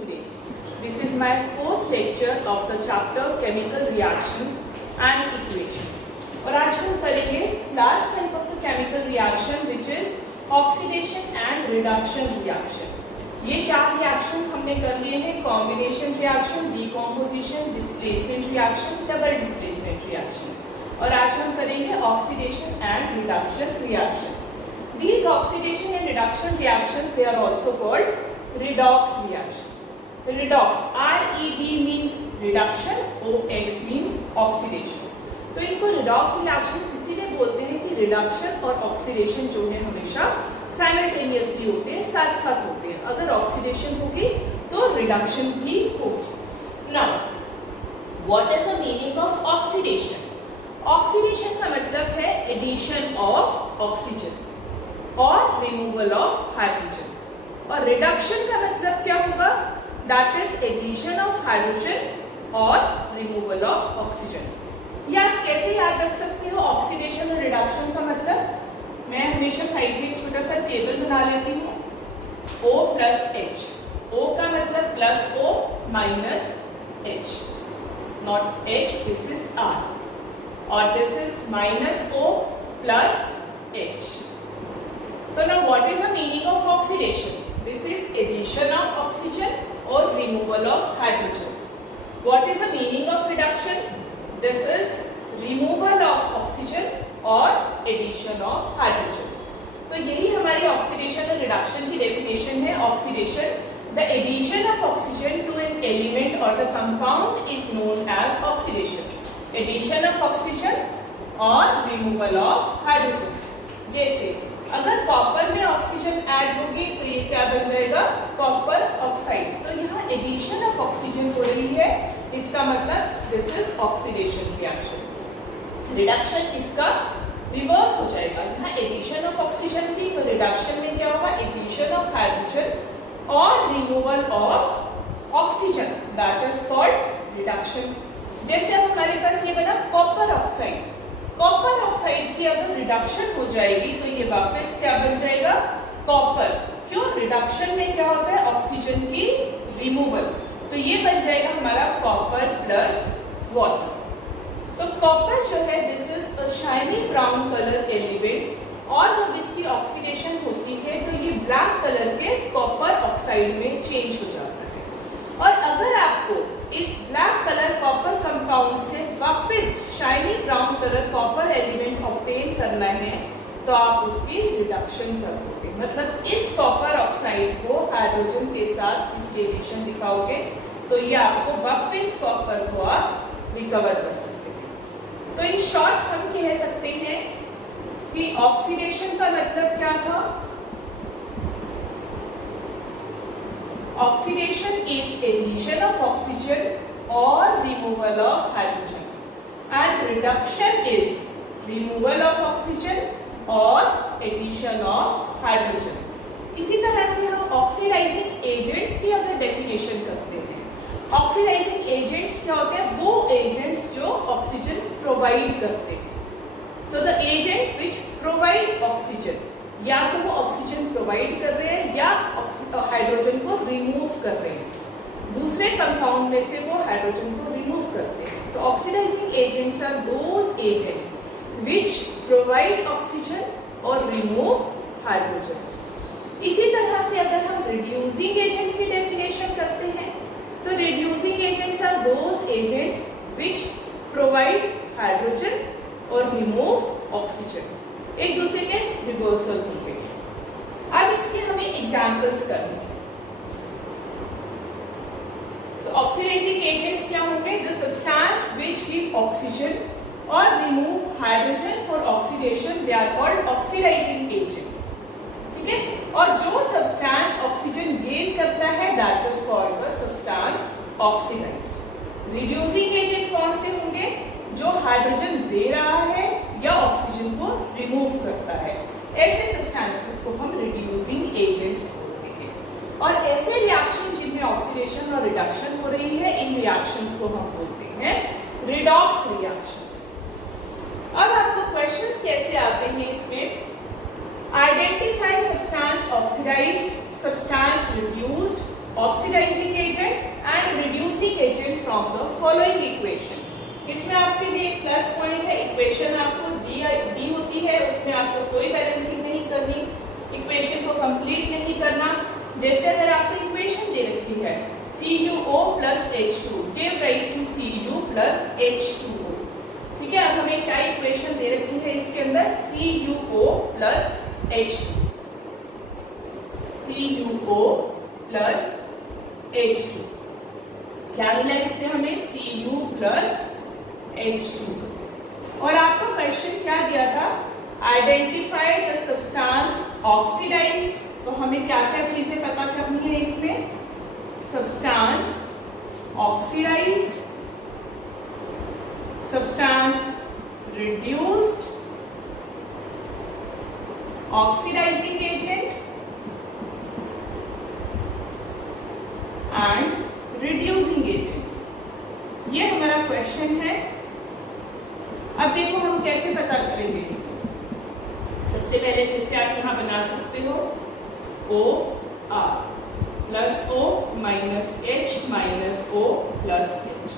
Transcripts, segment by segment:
students. This is my fourth lecture of the chapter Chemical Reactions and Equations. और आज हम करेंगे last type of the chemical reaction which is oxidation and reduction reaction. ये चार reactions हमने कर लिए हैं: combination reaction, decomposition, displacement reaction, double displacement reaction. और आज हम करेंगे oxidation and reduction reaction. These oxidation and reduction reactions, they are also called redox reaction. Redox, R-E-D means reduction, O-X means oxidation. तो इनको redox reactions इसीलिए बोलते हैं कि reduction और oxidation जो है हमेशा simultaneously होते हैं, साथ साथ होते हैं. अगर oxidation होगी तो reduction भी होगी. Now, what is the meaning of oxidation? Oxidation का मतलब है addition of oxygen और रिमूवल ऑफ हाइड्रोजन. और रिडक्शन का मतलब क्या होगा? That is addition of hydrogen और रिमूवल ऑफ ऑक्सीजन. ये आप कैसे याद रख सकते हो ऑक्सीडेशन और रिडक्शन का मतलब? मैं हमेशा साइड में एक छोटा सा टेबल बना लेती हूँ. O plus H. O का मतलब plus O minus H, not H, this is R, और this is minus O plus H. So now what is the meaning of oxidation? This is addition of oxygen or removal of hydrogen. What is the meaning of reduction? This is removal of oxygen or addition of hydrogen. तो यही हमारी oxidation और reduction की definition है. Oxidation, the addition of oxygen to an element or the compound is known as oxidation. Addition of oxygen or removal of hydrogen. जैसे अगर copper में oxygen add होगी तो ये क्या बन जाएगा? Copper oxide. तो यहाँ एडिशन ऑफ ऑक्सीजन हो रही है, इसका मतलब this is oxidation reaction. Reduction इसका रिवर्स हो जाएगा. यहाँ एडिशन ऑफ ऑक्सीजन थी तो रिडक्शन में क्या होगा? एडिशन ऑफ हाइड्रोजन और removal of oxygen, that is called reduction. जैसे अब हमारे पास ये बना कॉपर ऑक्साइड. कॉपर ऑक्साइड की अगर रिडक्शन हो जाएगी तो ये वापस क्या बन जाएगा? कॉपर. क्यों? रिडक्शन में क्या होता है? ऑक्सीजन की रिमूवल. तो ये बन जाएगा हमारा कॉपर प्लस वाटर. तो कॉपर जो है this is a shiny brown colour element, और जब इसकी ऑक्सीडेशन होती है तो ये ब्लैक कलर के कॉपर ऑक्साइड में चेंज हो जाता है. और अगर आपको इस ब्लैक कलर कॉपर कंपाउंड से वापस shiny brown colour copper element obtain करना है तो आप उसकी रिडक्शन कर दोगे. मतलब इस कॉपर ऑक्साइड को हाइड्रोजन के साथ इस रिलेशन दिखाओगे तो ये आपको वापस कॉपर को आप रिकवर कर सकते हैं. तो इन शॉर्ट हम कह सकते हैं कि ऑक्सीडेशन का मतलब क्या था? Oxidation is addition of oxygen or removal of hydrogen, and reduction is removal of oxygen or addition of hydrogen. इसी तरह से हम ऑक्सीडाइजिंग एजेंट की अगर डेफिनेशन करते हैं, ऑक्सीडाइजिंग एजेंट्स क्या होते हैं? वो एजेंट्स जो ऑक्सीजन प्रोवाइड करते हैं. So the agent which provide oxygen, या तो वो ऑक्सीजन प्रोवाइड कर रहे हैं या हाइड्रोजन को रिमूव कर रहे हैं. दूसरे कंपाउंड में से वो हाइड्रोजन को रिमूव करते हैं. तो oxidising agents are those agents which provide oxygen और रिमूव हाइड्रोजन. इसी तरह से अगर हम रिड्यूसिंग एजेंट की डेफिनेशन करते हैं तो reducing agents are those agent which provide hydrogen और रिमूव ऑक्सीजन. एक दूसरे के रिवर्सल होंगे. अब इसके हमें एग्जांपल्स करने हैं. सो ऑक्सीडाइजिंग एजेंट्स क्या होंगे? The substance which give oxygen और remove hydrogen for oxidation, they are called oxidising agent. ठीक है. और जो सब्सटेंस ऑक्सीजन गेन करता है that is called the substance oxidised. Reducing agent कौन से होंगे? जो हाइड्रोजन दे रहा है या ऑक्सीजन को रिमूव करता है. ऐसे सब्सटेंसेस को हम रिड्यूसिंग एजेंट्स बोलते हैं. और ऐसे रिएक्शन जिनमें ऑक्सीडेशन और रिडक्शन हो रही है, इन रिएक्शंस को हम बोलते हैं रिडॉक्स रिएक्शंस. अब आपको क्वेश्चंस कैसे आते हैं इसमें? Identify substance oxidised, substance reduced, oxidising agent reducing agent from the following equation. इसमें आपके लिए एक प्लस पॉइंट है, इक्वेशन आपको दी होती है, उसमें आपको कोई बैलेंसिंग नहीं करनी, इक्वेशन को कंप्लीट नहीं करना। जैसे अगर आपको इक्वेशन दे रखी है CuO plus H2 give rise to Cu plus H2O, ठीक है। अब हमें क्या इक्वेशन दे रखी है इसके अंदर CuO plus H2, CuO plus H2, क्या मिला इससे हमें Cu plus H2। और आपको क्वेश्चन क्या दिया था, आइडेंटिफाई द सब्सटेंस ऑक्सीडाइज्ड, तो हमें क्या क्या चीजें पता करनी है इसमें, substance oxidised, substance reduced, oxidising agent and reducing agent. ये हमारा क्वेश्चन है। अब देखो हम कैसे पता करेंगे इसको। सबसे पहले फिर से आप यहां बना सकते हो OR plus O minus H minus O plus H।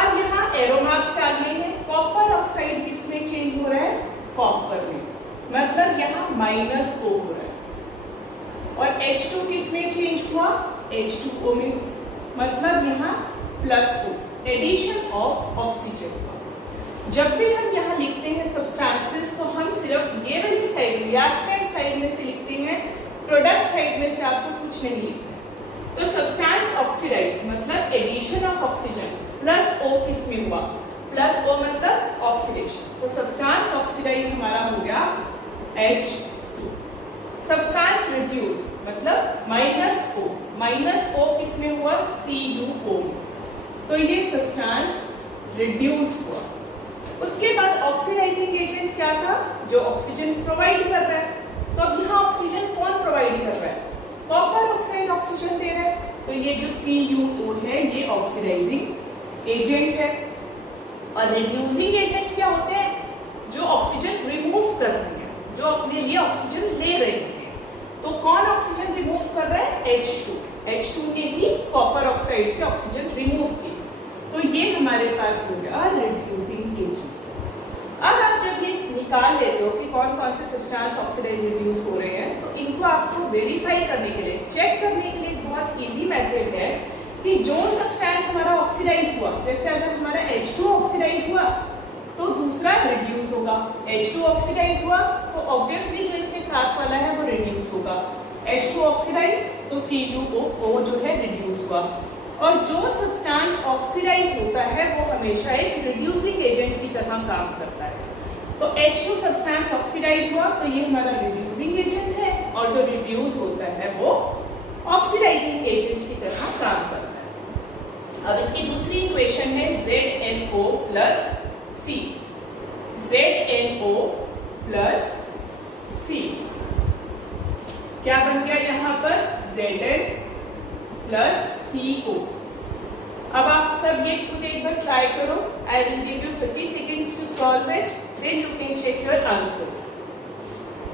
अब यहाँ एरो मार्क्स डालने हैं। कॉपर ऑक्साइड किसमें चेंज हो रहा है, कॉपर में, मतलब यहाँ माइनस O हो रहा है। और H2 किसमें चेंज हुआ, H2O में, मतलब यहाँ plus O, addition of oxygen. जब भी हम यहाँ लिखते हैं सब्सटेंसेस तो हम सिर्फ ये वाली साइड, रिएक्टेंट साइड में से लिखते हैं, प्रोडक्ट साइड में से आपको कुछ नहीं लिखना है। तो सब्सटेंस ऑक्सीडाइज मतलब addition of oxygen, plus O किसमें हुआ, प्लस O मतलब ऑक्सीडेशन, तो सब्सटेंस ऑक्सीडाइज हमारा हो गया H2। सब्सटेंस रिड्यूस मतलब माइनस O, माइनस O किसमें हुआ, CuO, तो ये सब्सटेंस रिड्यूस हुआ। उसके बाद ऑक्सीडाइजिंग एजेंट क्या था, जो ऑक्सीजन प्रोवाइड कर रहा है। तो अब यहाँ ऑक्सीजन कौन प्रोवाइड कर रहा है, कॉपर ऑक्साइड ऑक्सीजन दे रहा है, तो ये जो CuO है ये ऑक्सीडाइजिंग एजेंट है। और रिड्यूसिंग एजेंट क्या होते हैं, जो ऑक्सीजन रिमूव कर रहे हैं, जो अपने लिए ऑक्सीजन ले रहे हैं। तो कौन ऑक्सीजन रिमूव कर रहा है, H2 ने ही कॉपर ऑक्साइड से ऑक्सीजन रिमूव की, तो ये हमारे पास हो गया रिड्यूसिंग एजेंट। अब आप जब ये निकाल लेते हो कि कौन कौन से सब्सटेंस ऑक्सीडाइज रिड्यूस हो रहे हैं, तो इनको आपको वेरीफाई करने के लिए, चेक करने के लिए बहुत इजी मेथड है कि जो सब्सटेंस हमारा ऑक्सीडाइज हुआ, जैसे अगर हमारा H2 ऑक्सीडाइज हुआ तो दूसरा रिड्यूस होगा, H2 ऑक्सीडाइज हुआ तो ऑब्वियसली जो इसके साथ वाला है वो रिड्यूस होगा, H2 ऑक्सीडाइज तो CuO जो है रिड्यूस हुआ। और जो सब्सटेंस ऑक्सीडाइज होता है वो हमेशा एक रिड्यूसिंग एजेंट की तरह काम करता है। तो H2 सब्सटेंस ऑक्सीडाइज हुआ तो ये हमारा रिड्यूसिंग एजेंट है, और जो रिड्यूस होता है वो ऑक्सीडाइजिंग एजेंट की तरह काम करता है। अब इसकी दूसरी इक्वेशन है ZnO plus C, ZnO plus C क्या बन गया यहाँ पर, Zn प्लस CO। अब आप सब ये खुद एक बार ट्राई करो, I will give you 30 seconds to solve it, then you can check your answers.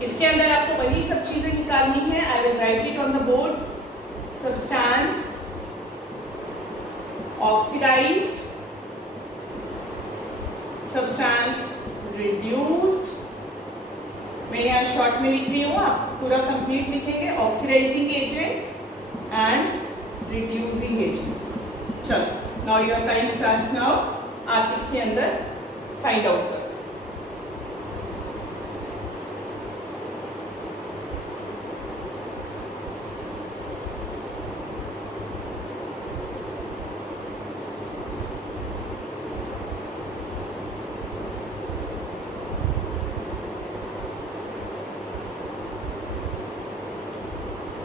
इसके अंदर आपको वही सब चीजें निकालनी है, I will write it on the board. Substance oxidised, substance reduced, मैं यहाँ शॉर्ट में लिख रही हूँ, आप पूरा कंप्लीट लिखेंगे, oxidising agent and reducing agent. चलो now your time starts now, आप इसके अंदर फाइंड आउट करो।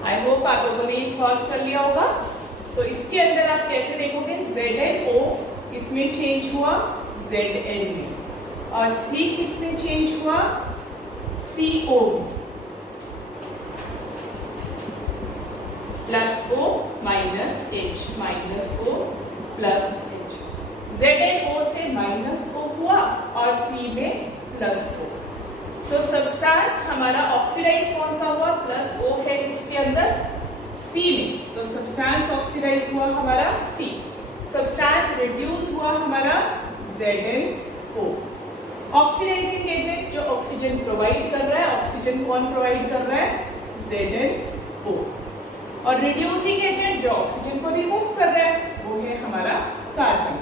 आई होप आप लोगों ने सॉल्व कर लिया होगा। तो इसके अंदर आप कैसे देखोगे, ZnO इसमें चेंज हुआ Zn में, और C किसमें चेंज हुआ, CO plus O minus H minus O plus H। ZnO से माइनस O हुआ और C में प्लस O। तो सब्सटेंस हमारा ऑक्सीडाइज कौन सा हुआ, प्लस O है किसके अंदर, C में, तो सब्सटेंस ऑक्सीडाइज हुआ हमारा C। सब्सटेंस रिड्यूस हुआ हमारा ZnO। ऑक्सीडाइजिंग एजेंट जो ऑक्सीजन प्रोवाइड कर रहा है, ऑक्सीजन कौन प्रोवाइड कर रहा है? ZnO। और रिड्यूसिंग एजेंट जो ऑक्सीजन को रिमूव कर रहा है वो है हमारा कार्बन।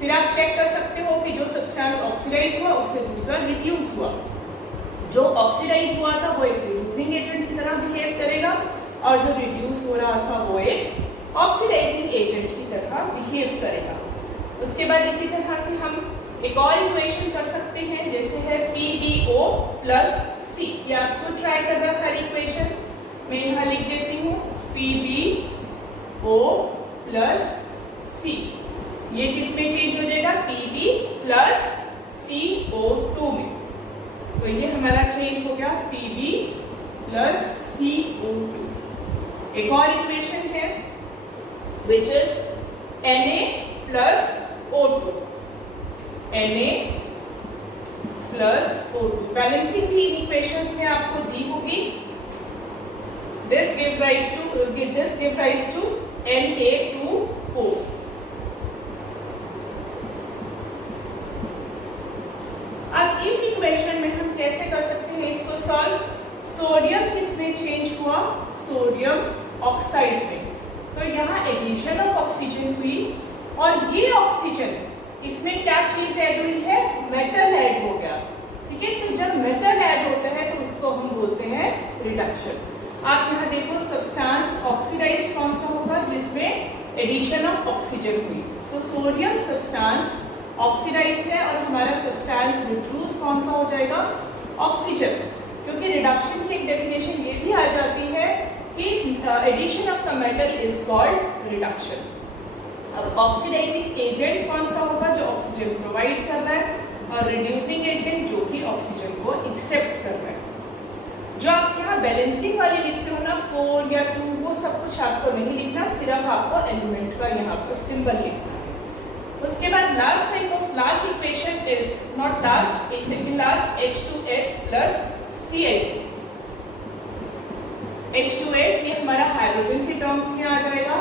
फिर आप चेक कर सकते हो कि जो सब्सटेंस ऑक्सीडाइज हुआ उससे दूसरा रिड्यूस हुआ। जो ऑक्सीडाइज हुआ था वो एक रिड्यूसिंग एजेंट की तरह बिहेव करेगा और जो रिड्यूस हो रहा था वो एक ऑक्सीडाइजिंग एजेंट की तरह बिहेव करेगा। उसके बाद इसी तरह से हम एक और इक्वेशन कर सकते हैं, जैसे है PbO + C। ये आपको ट्राई करना सारी इक्वेशंस। मैं यहाँ लिख देती हूँ PbO + C। ये किस में चेंज हो जाएगा? Pb + CO2 में। तो ये हमारा चेंज हो गया Pb + CO2। एक और इक्वेशन है which is Na + O2। Na + O2 balancing भी इक्वेशंस में आपको दी होगी। This give rise to Na2O। अब इस इक्वेशन में हम कैसे कर सकते हैं इसको सॉल्व? सोडियम किसमें चेंज हुआ? सोडियम ऑक्साइड में। तो यहाँ एडिशन ऑफ ऑक्सीजन हुई और ये ऑक्सीजन इसमें क्या चीज ऐड हुई है? मेटल ऐड हो गया। ठीक है, तो जब मेटल ऐड होता है तो उसको हम बोलते हैं रिडक्शन। आप यहाँ देखो सब्सटेंस ऑक्सीडाइज कौन सा होगा? जिसमें एडिशन ऑफ ऑक्सीजन हुई। तो सोडियम सब्सटेंस ऑक्सीडाइज है और हमारा सब्सटेंस रिड्यूस कौन सा हो जाएगा? ऑक्सीजन। क्योंकि रिडक्शन की एक डेफिनेशन ये भी आ जाती है कि addition of the metal is called reduction. अब ऑक्सीडाइजिंग एजेंट कौन सा होगा? जो ऑक्सीजन प्रोवाइड कर रहा है, और रिड्यूसिंग एजेंट जो कि ऑक्सीजन को एक्सेप्ट कर रहा है। जो आप यहाँ बैलेंसिंग वाले लिखते हो ना 4 या 2, वो सब कुछ आपको नहीं लिखना, सिर्फ आपको एलिमेंट का यहाँ पर सिंबल लिखना है। उसके बाद last equation is not last, एक second last, H2S + Cl2। H2S ये हमारा हाइड्रोजन के टर्म्स में आ जाएगा।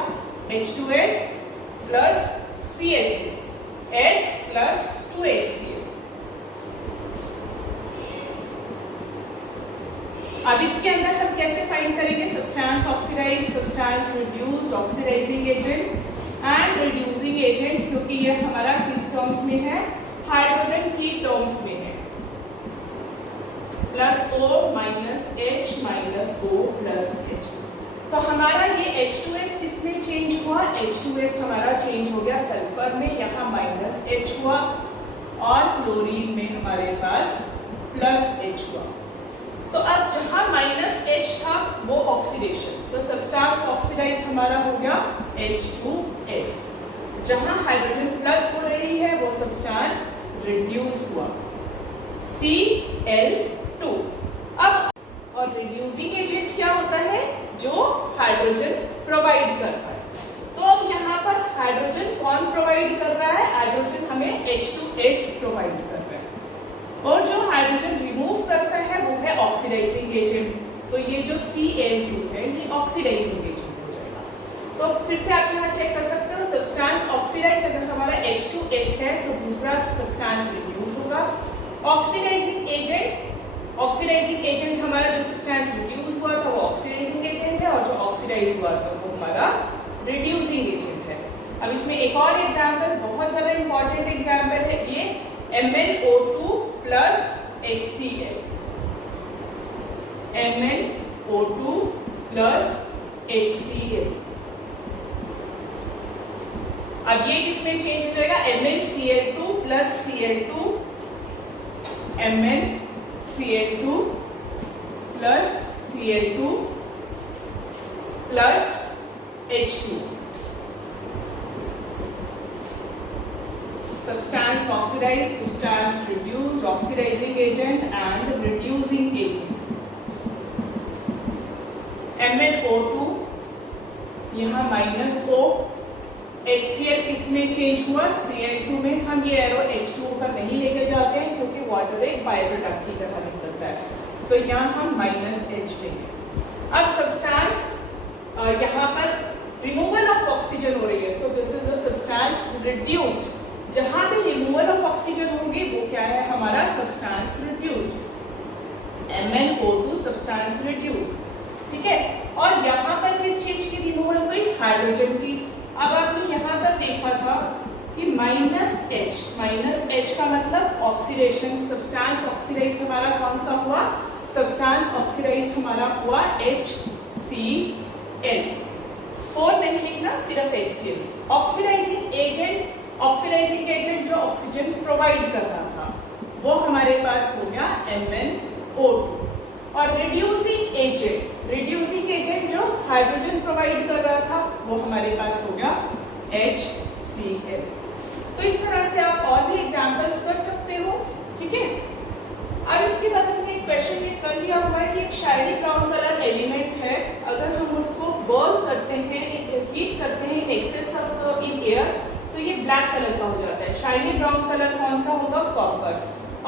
H2S + Cl2, S + 2HCl। अब इसके अंदर हम कैसे फाइंड करेंगे? Substance oxidise, substance reduce, oxidising agent and reducing agent, क्योंकि ये हमारा किस टर्म्स में है? हाइड्रोजन की टर्म्स में है। +O - H - O + H। तो हमारा ये H2S किसमें चेंज हुआ? H2S हमारा चेंज हो गया सल्फर में, यहाँ -H हुआ, और क्लोरीन में हमारे पास +H हुआ। तो अब जहां -H था वो ऑक्सीडेशन, तो सब्सटेंस ऑक्सीडाइज हमारा हो गया H2S। जहां हाइड्रोजन प्लस हो रही है वो सब्सटेंस रिड्यूस हुआ Cl2। अब और रिड्यूसिंग एजेंट क्या होता है? जो हाइड्रोजन प्रोवाइड करता है। तो अब यहाँ पर हाइड्रोजन कौन प्रोवाइड कर रहा है? हाइड्रोजन हमें H2S प्रोवाइड कर रहा है, और जो हाइड्रोजन रिमूव करता है वो है ऑक्सीडाइजिंग एजेंट। तो ये जो Cl2 है ये ऑक्सीडाइजिंग एजेंट हो जाएगा। तो फिर से आप यहाँ चेक कर सकते हो, सब्सटेंस ऑक्सीडाइज अगर हमारा H2S है तो दूसरा सब्सटेंस रिड्यूस होगा। ऑक्सीडाइजिंग एजेंट हमारा जो सब्सटेंस रिड्यूस हुआ था वो ऑक्सीडाइजिंग एजेंट है, और जो ऑक्सीडाइज हुआ था वो हमारा रिड्यूसिंग एजेंट है। अब इसमें एक और एग्जाम्पल, बहुत ज्यादा इंपॉर्टेंट एग्जाम्पल है ये, MnO2 + HCl। MnO2 + HCl। अब ये किसमें चेंज हो जाएगा? MnCl2 + Cl2, MnCl2 + Cl2 + H2। Substance oxidized, substance reduced, oxidizing agent and reducing agent। MnO2 यहाँ -O, HCl किसमें चेंज हुआ? Cl2 में। हम ये एरो H2O पर नहीं लेके जाते हैं क्योंकि वाटर एक बाय प्रोडक्ट की तरह निकलता है, तो यहाँ हम -H लेंगे। अब सब्सटेंस यहाँ पर रिमूवल ऑफ ऑक्सीजन हो रही है, so this is the substance reduced, जहां भी रिमूवल ऑफ ऑक्सीजन होगी वो क्या है हमारा substance reduced, MnO2 substance reduced, ठीक है। और यहाँ पर किस चीज की रिमूवल हुई, हाइड्रोजन की। अब आपने यहाँ पर देखा था कि -H का मतलब ऑक्सीडेशन, सब्सटेंस ऑक्सीडाइज हमारा कौन सा हुआ, सब्सटेंस ऑक्सीडाइज हमारा हुआ HCl। 4 नहीं लिखना, सिर्फ HCl। ऑक्सीडाइजिंग एजेंट जो ऑक्सीजन प्रोवाइड कर रहा था वो हमारे पास हो गया MnO2। और रिड्यूसिंग एजेंट जो हाइड्रोजन प्रोवाइड कर रहा था वो हमारे पास हो गया HCl। तो इस तरह से आप और भी एग्जांपल्स कर सकते हो, ठीक है। अब इसके बाद हमने एक क्वेश्चन ये कर लिया हुआ है कि एक शाइनी ब्राउन कलर एलिमेंट है, अगर हम उसको बर्न करते हैं, हीट करते हैं in excess of in air, तो ये ब्लैक कलर का हो जाता है। शाइनी ब्राउन कलर कौन सा होगा, कॉपर।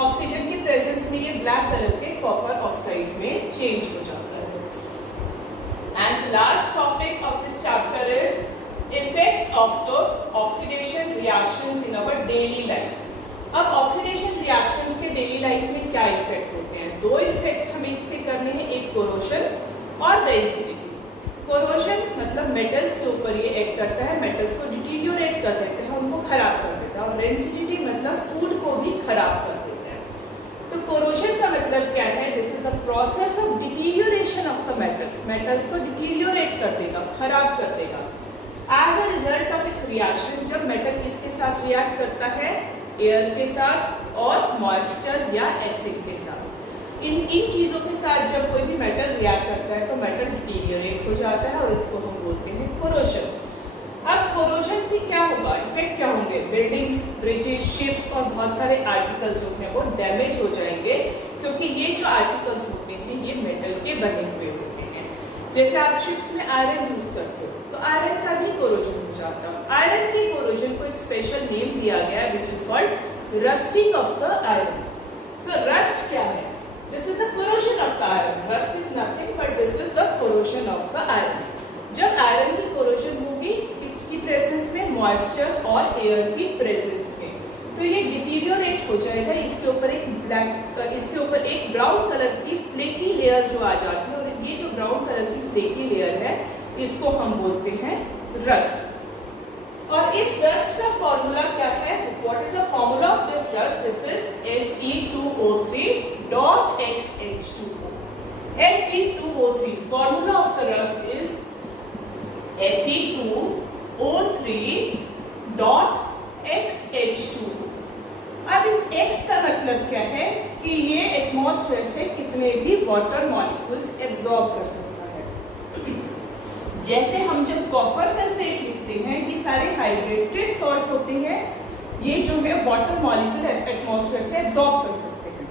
ऑक्सीजन की प्रेजेंस में ये ब्लैक कलर के कॉपर ऑक्साइड में चेंज हो जाता है। And last topic of this chapter is effects of the oxidation reactions in our daily life. अब ऑक्सीडेशन रिएक्शंस के डेली लाइफ में क्या इफेक्ट होते हैं, 2 इफेक्ट्स हमें इसके करने हैं, एक कोरोशन और डेंसिटी। कोरोशन मतलब मेटल्स के ऊपर ये एक्ट करता है, मेटल्स को डिटीरियोरेट कर देते हैं, उनको खराब कर देता है। और डेंसिटी मतलब फूड को भी खराब कर देता है। तो कोरोशन का मतलब क्या है, this is a process of deterioration of the metals, metals को डिटीरियोरेट कर देगा, खराब कर देगा। As a result of its reaction, जब मेटल किसके साथ रिएक्ट करता है, एयर के साथ और मॉइस्चर या एसिड के साथ। इन चीज़ों के साथ जब कोई भी मेटल रिएक्ट करता है तो मेटल डिटीरियोरेट हो जाता है और इसको हम बोलते हैं कोरोशन। अब कोरोशन से क्या होगा, इफेक्ट क्या होंगे, बिल्डिंग्स, ब्रिजेस, शिप्स और बहुत सारे आर्टिकल्स जो हैं वो डैमेज हो जाएंगे, क्योंकि ये जो आर्टिकल्स होते हैं ये मेटल के बने हुए होते हैं। जैसे आप शिप्स में आयरन यूज करते हो तो आयरन का भी कोरोजन हो जाता है। आयरन के कोरोजन को एक स्पेशल नेम दिया गया है, which is called rusting of the iron. So rust क्या है, this is a corrosion of the iron. Rust is nothing but this is the corrosion of the iron. जब iron की corrosion होगी किसकी presence में, मॉइस्चर और air की presence में, तो ये डिटीरियोरेट हो जाएगा। इसके ऊपर एक ब्राउन कलर की फ्लेकी लेयर जो आ जाती है, और ये जो ब्राउन कलर की फ्लेकी लेयर है इसको हम बोलते हैं रस्ट। और इस रस्ट का फॉर्मूला क्या है, what is the formula of this rust, this is Fe2O3 dot XH2O. Fe2O3, formula of the rust is Fe2O3 dot XH2O. अब इस X का मतलब क्या है कि ये एटमॉस्फेयर से कितने भी वाटर मॉलिक्यूल्स एब्जॉर्ब कर सकता है। जैसे हम जब कॉपर सल्फेट लिखते हैं, ये सारे हाइड्रेटेड सॉल्ट्स होते हैं, ये जो है वाटर मॉलिक्यूल एटमॉस्फेयर से एब्जॉर्ब कर सकते हैं।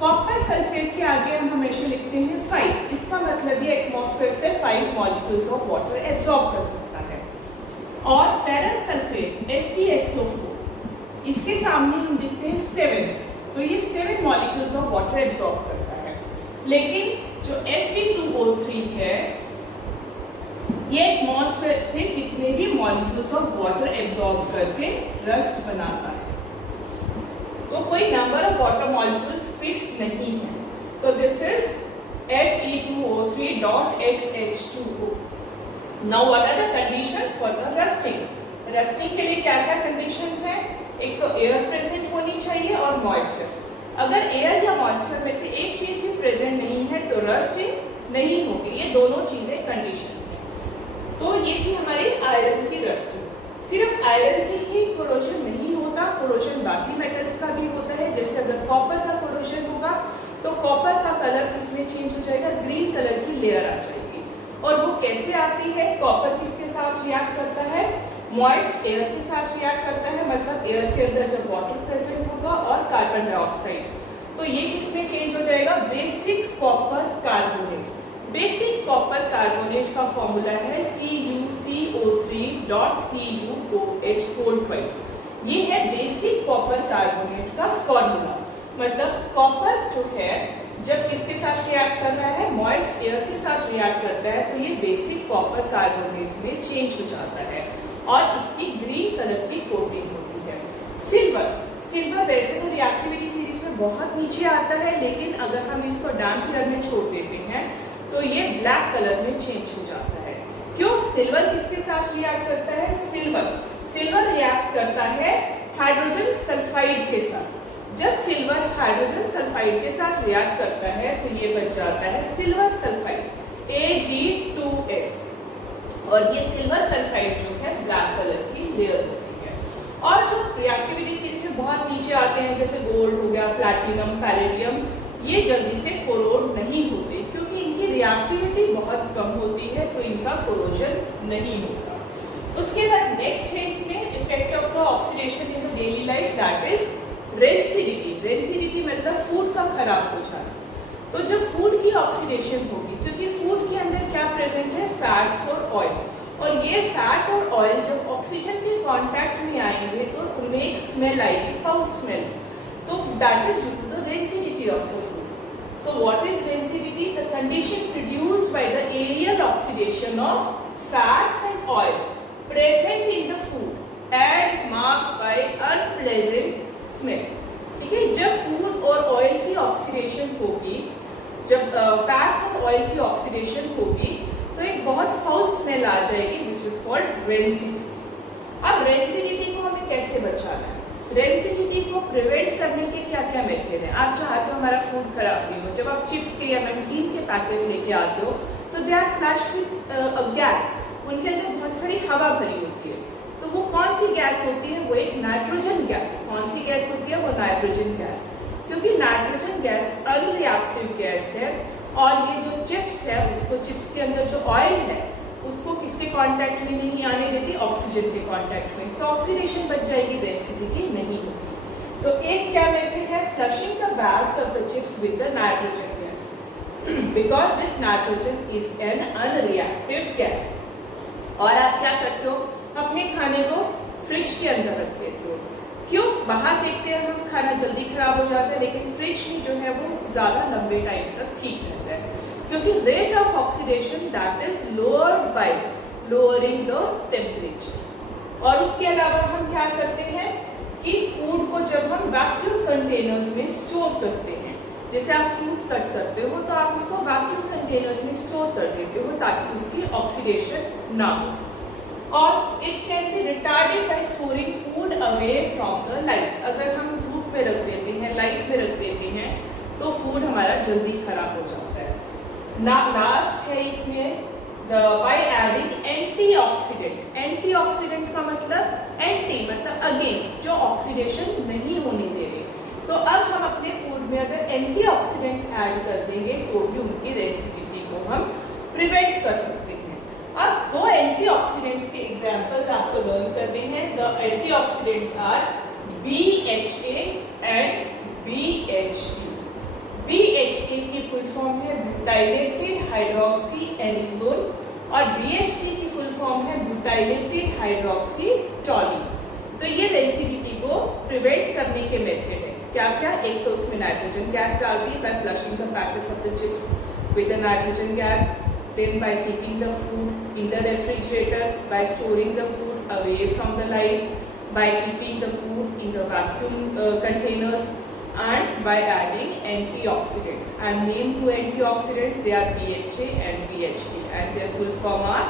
कॉपर सल्फेट के आगे हम हमेशा लिखते हैं 5, इसका मतलब ये एटमॉस्फेयर से 5 मॉलिक्यूल्स ऑफ वाटर एब्जॉर्ब कर सकता है। और फेरस सल्फेट FeSO4, इसके सामने हम लिखते हैं 7, तो ये 7 मॉलिक्यूल्स ऑफ वाटर एब्जॉर्ब करता है। लेकिन जो Fe2O3 है ये एटमॉस्फेयर से कितने भी मॉलिक्यूल्स ऑफ वाटर एब्जॉर्ब करके रस्ट बनाता है। तो कोई number of water molecules fixed नहीं है। तो this is Fe2O3 dot XH2O. Now what are the conditions for the rusting. Rusting के लिए क्या क्या कंडीशंस हैं, एक तो एयर प्रेजेंट होनी चाहिए और मॉइस्चर। अगर एयर या मॉइस्चर में से एक चीज भी प्रेजेंट नहीं है तो रस्टिंग नहीं होगी। ये दोनों चीजें कंडीशंस हैं। तो ये थी हमारी आयरन की रस्टिंग। सिर्फ आयरन की ही कोरोजन नहीं होता, कोरोजन बाकी मेटल्स का भी होता है। जैसे अगर कॉपर का कोरोजन होगा तो कॉपर का कलर किसमें चेंज हो जाएगा, ग्रीन कलर की लेयर आ जाएगी। और वो कैसे आती है, कॉपर किसके साथ रिएक्ट करता है, मॉइस्ट एयर के साथ रिएक्ट करता है, मतलब एयर के अंदर जब वाटर प्रेजेंट होगा और कार्बन डाइऑक्साइड, तो ये किसमें चेंज हो जाएगा, basic copper carbonate. Basic copper carbonate का फॉर्मूला है CuCO3 dot CuOH whole twice. ये है बेसिक कॉपर कार्बोनेट का फॉर्मूला। मतलब कॉपर जो है जब किसके साथ रिएक्ट कर रहा है, मॉइस्ट एयर के साथ रिएक्ट करता है, तो ये बेसिक कॉपर कार्बोनेट में चेंज हो जाता है। और इसकी ग्रीन कलर की कोटिंग होती है। सिल्वर वैसे तो रिएक्टिविटी सीरीज में बहुत नीचे आता है, लेकिन अगर हम इसको डार्क कलर में छोड़ देते हैं तो ये ब्लैक कलर में चेंज हो जाता है। क्यों? सिल्वर किसके साथ रिएक्ट करता है? सिल्वर रिएक्ट करता है हाइड्रोजन सल्फाइड के साथ। जब सिल्वर हाइड्रोजन सल्फाइड के साथ रिएक्ट करता है तो ये बन जाता है सिल्वर सल्फाइड Ag2S, और ये सिल्वर सल्फाइड जो है ब्लैक कलर की लेयर होती है। और जो रिएक्टिविटी सीरीज में बहुत नीचे आते हैं जैसे गोल्ड हो गया, प्लैटिनम, पैलेडियम, ये जल्दी से कोरोड नहीं होते क्योंकि इनकी रिएक्टिविटी बहुत कम होती है, तो इनका कोरोजन नहीं होता। उसके बाद नेक्स्ट है इसमें effect of the oxidation in the daily life, that is rancidity मतलब फूड का खराब हो जाना। तो जब फूड की ऑक्सीडेशन होगी, क्योंकि फूड के अंदर क्या प्रेजेंट है? फैट्स और ऑयल, और ये फैट और ऑयल जब ऑक्सीजन के कांटेक्ट में आएंगे तो उनमें एक स्मेल आएगी, फाउल स्मेल, तो that is due to the rancidity of the food. So what is rancidity? The condition produced by the aerial oxidation of fats and oil present in the food and marked by unpleasant smell. ठीक है, जब food और oil की oxidation होगी, जब fats और oil की oxidation होगी तो एक बहुत फाउल स्मेल आ जाएगी विच इज कॉल्ड रेंसिडिटी। अब रेंसिडिटी को हमें कैसे बचाना है? रेंसिडिटी को प्रिवेंट करने के क्या क्या मेथड हैं? आप चाहते हो हमारा फूड खराब नहीं हो, जब आप चिप्स के या नमकीन के पैकेट लेके आते हो तो they are flushed with gas, उनके अंदर बहुत सारी हवा भरी होती है। तो वो कौन सी गैस होती है? वो एक नाइट्रोजन गैस। कौन सी गैस होती है? वो नाइट्रोजन गैस, क्योंकि नाइट्रोजन गैस अनरिएक्टिव गैस है, और ये जो चिप्स है उसको, चिप्स के अंदर जो ऑयल है उसको किसके कांटेक्ट में नहीं आने देती? ऑक्सीजन के कांटेक्ट में, तो ऑक्सीडेशन बच जाएगी, रेंसिडिटी नहीं होगी। तो एक क्या मेथड है? Flushing the bags of the chips with the nitrogen gas, because this nitrogen is an unreactive gas. और आप क्या करते हो? अपने खाने को फ्रिज के अंदर रख देते हो। क्यों? बाहर देखते हैं हम खाना जल्दी खराब हो जाता है, लेकिन फ्रिज में जो है वो ज़्यादा लंबे टाइम तक ठीक रहता है, क्योंकि rate of oxidation that is lowered bye lowering the temperature. और उसके अलावा हम क्या करते हैं कि फूड को जब हम वैक्यूम कंटेनर्स में स्टोर करते हैं, जैसे आप फ्रूट्स कट करते हो तो आप उसको वैक्यूम कंटेनर्स में स्टोर कर देते हो ताकि उसकी ऑक्सीडेशन ना हो। और it can be retarded bye storing food away from the light. अगर हम धूप में रख देते हैं, लाइट में रख देते हैं, तो फूड हमारा जल्दी खराब हो जाता है। लास्ट है इसमें बाय एडिंग एंटीऑक्सीडेंट। एंटीऑक्सीडेंट का मतलब एंटी मतलब अगेंस्ट, जो ऑक्सीडेशन नहीं होने दे रहे। तो अब हम अपने फूड में अगर एंटीऑक्सीडेंट्स ऐड कर देंगे तो भी उनकी रेंसिडिटी को हम प्रिवेंट कर सकते हैं। अब दो एंटीऑक्सीडेंट्स के एग्जांपल्स आपको लर्न करने हैं। The antioxidants are BHA and BHT। BHA की फुल फॉर्म है ब्यूटाइलेटेड हाइड्रोक्सी एनिजोल, और BHT की फुल फॉर्म है ब्यूटाइलेटेड हाइड्रोक्सी टॉलिन। तो ये रेंसिडिटी को प्रिवेंट करने के मेथड है। क्या क्या? एक तो उसमें नाइट्रोजन गैस डाल दी by flushing the packets of the chips with the nitrogen gas, then by keeping the food in the refrigerator, by storing the food away from the light, by keeping the food in the vacuum containers, and by adding antioxidants. And name two antioxidants, they are BHA and BHT, and their full form are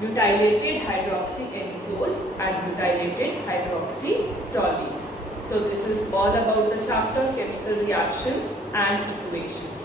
butylated hydroxyanisole and butylated hydroxytoluene. So this is all about the chapter chemical reactions and equations.